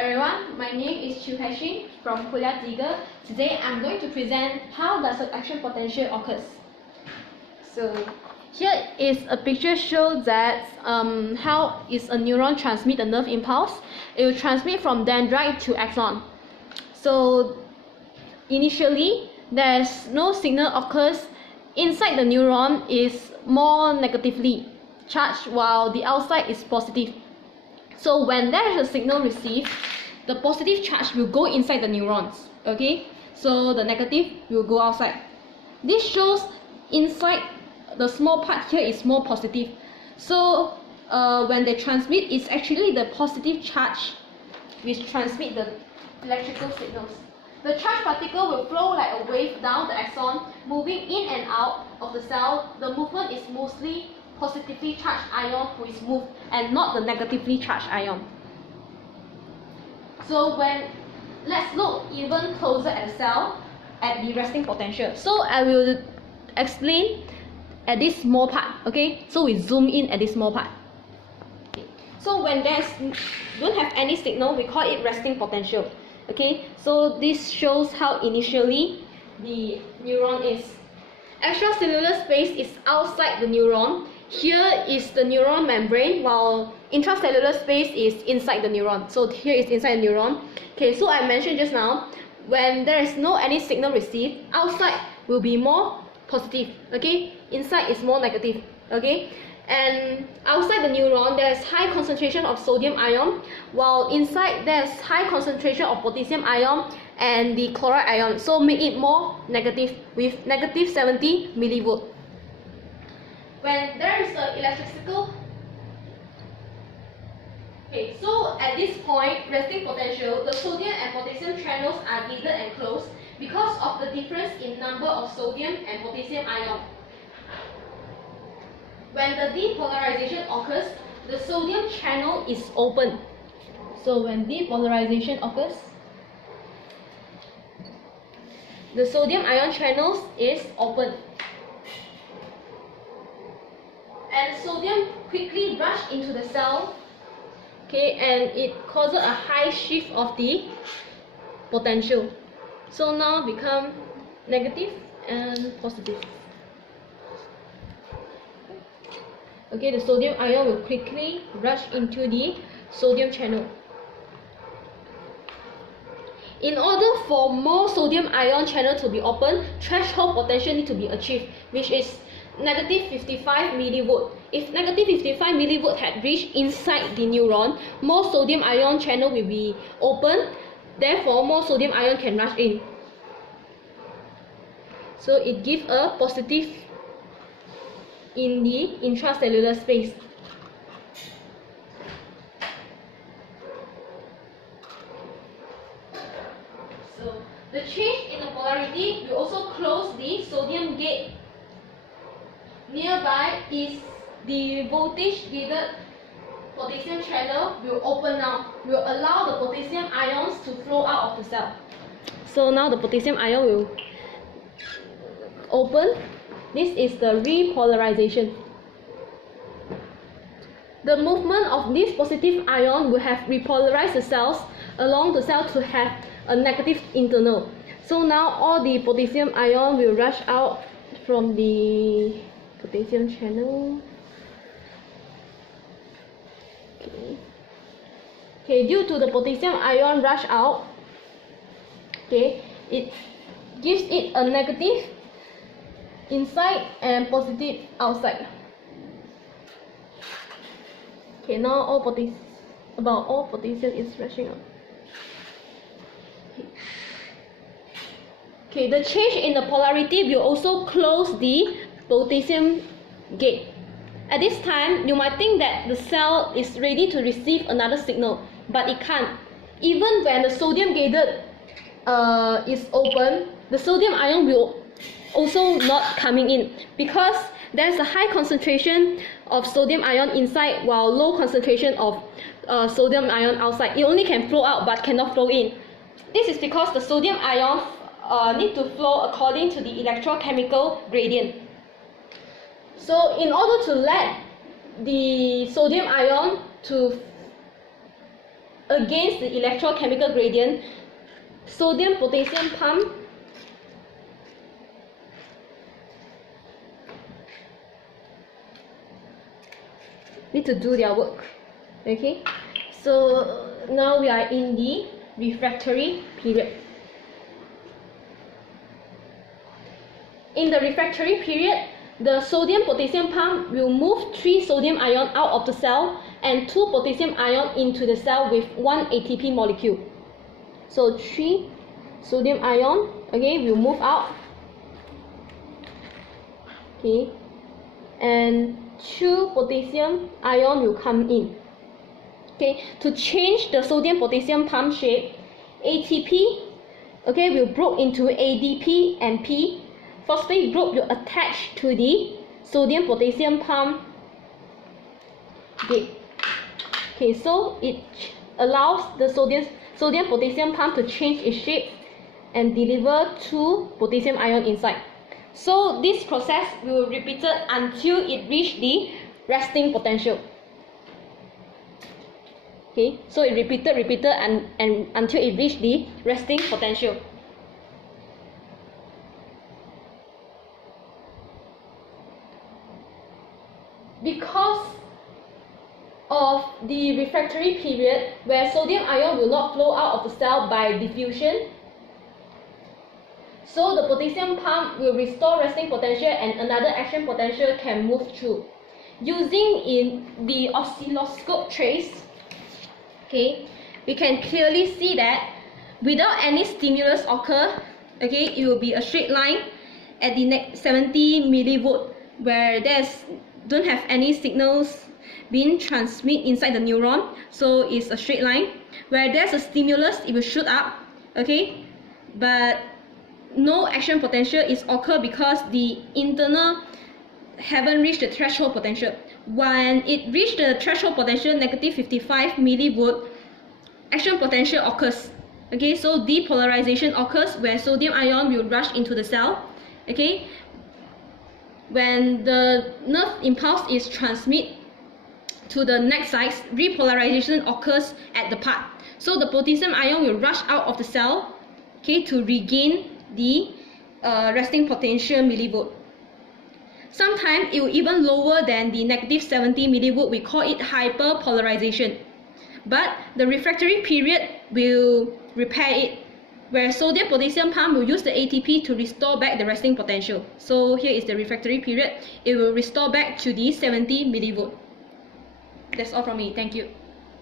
everyone, my name is Chu Kai-Shing from Kulia Tiga. Today I'm going to present how does the action potential occurs. So here is a picture shows that how is a neuron transmit a nerve impulse. It will transmit from dendrite to axon. So initially there's no signal occurs. Inside the neuron is more negatively charged while the outside is positive. So when there is a signal received, the positive charge will go inside the neurons, okay? So the negative will go outside. This shows inside the small part here is more positive. So when they transmit, it's actually the positive charge which transmit the electrical signals. The charged particle will flow like a wave down the axon, moving in and out of the cell. The movement is mostly positively charged ion who is moved and not the negatively charged ion. So let's look even closer at the cell at the resting potential. So I will explain at this small part, okay? So we zoom in at this small part. Okay. So when don't have any signal, we call it resting potential. Okay, so this shows how initially the neuron is. Extracellular space is outside the neuron. Here is the neuron membrane, while intracellular space is inside the neuron. So here is inside the neuron. Okay, so I mentioned just now, when there is no any signal received, outside will be more positive. Okay, inside is more negative. Okay, and outside the neuron there is high concentration of sodium ion, while inside there is high concentration of potassium ion and the chloride ion, so make it more negative with negative 70 millivolt. When there is an electrical, okay, so at this point, resting potential, the sodium and potassium channels are gated and closed because of the difference in number of sodium and potassium ion. When the depolarization occurs, the sodium channel is open. So when depolarization occurs, the sodium ion channels is open. And sodium quickly rush into the cell, okay, and it causes a high shift of the potential. So now become negative and positive. Okay, the sodium ion will quickly rush into the sodium channel. In order for more sodium ion channel to be open, threshold potential need to be achieved, which is negative 55 millivolt. If negative 55 millivolt had reached inside the neuron, more sodium ion channel will be open, therefore more sodium ion can rush in. So it gives a positive in the intracellular space. So the change in the polarity will also close the sodium gate. Nearby is the voltage gated potassium channel will open now, will allow the potassium ions to flow out of the cell. So now the potassium ion will open. This is the repolarization. The movement of this positive ion will have repolarized the cells along the cell to have a negative internal. So now all the potassium ion will rush out from the potassium channel. Okay, due to the potassium ion rush out, okay, it gives it a negative inside and positive outside. Okay, now all potassium is rushing out. Okay, the change in the polarity will also close the potassium gate. At this time, you might think that the cell is ready to receive another signal, but it can't. Even when the sodium gated is open, the sodium ion will also not coming in because there's a high concentration of sodium ion inside while low concentration of sodium ion outside. It only can flow out but cannot flow in. This is because the sodium ion need to flow according to the electrochemical gradient. So in order to let the sodium ion to against the electrochemical gradient, sodium potassium pump need to do their work. Okay, so now we are in the refractory period. In the refractory period, the sodium potassium pump will move 3 sodium ion out of the cell and 2 potassium ion into the cell with 1 ATP molecule. So 3 sodium ion, okay, will move out, okay, and 2 potassium ion will come in. Okay, to change the sodium potassium pump shape, ATP, okay, will broke into ADP and P. Phosphate group will attach to the sodium potassium pump gate. Okay, so it allows the sodium potassium pump to change its shape and deliver 2 potassium ion inside. So this process will be repeated until it reaches the resting potential. Okay, so it repeated and until it reaches the resting potential. Because of the refractory period where sodium ion will not flow out of the cell by diffusion, so the potassium pump will restore resting potential and another action potential can move through. Using in the oscilloscope trace, okay, we can clearly see that without any stimulus occur, okay, it will be a straight line at the 70 millivolt where don't have any signals being transmitted inside the neuron, so it's a straight line. Where there's a stimulus, it will shoot up, okay, but no action potential is occur because the internal haven't reached the threshold potential. When it reached the threshold potential, negative 55 millivolt, action potential occurs. Okay, so depolarization occurs where sodium ion will rush into the cell. Okay, when the nerve impulse is transmitted to the next site, repolarization occurs at the part. So the potassium ion will rush out of the cell, okay, to regain the resting potential millivolt. Sometimes it will even lower than the negative 70 millivolt. We call it hyperpolarization. But the refractory period will repair it, where sodium potassium pump will use the ATP to restore back the resting potential. So here is the refractory period. It will restore back to the 70 millivolt. That's all from me. Thank you.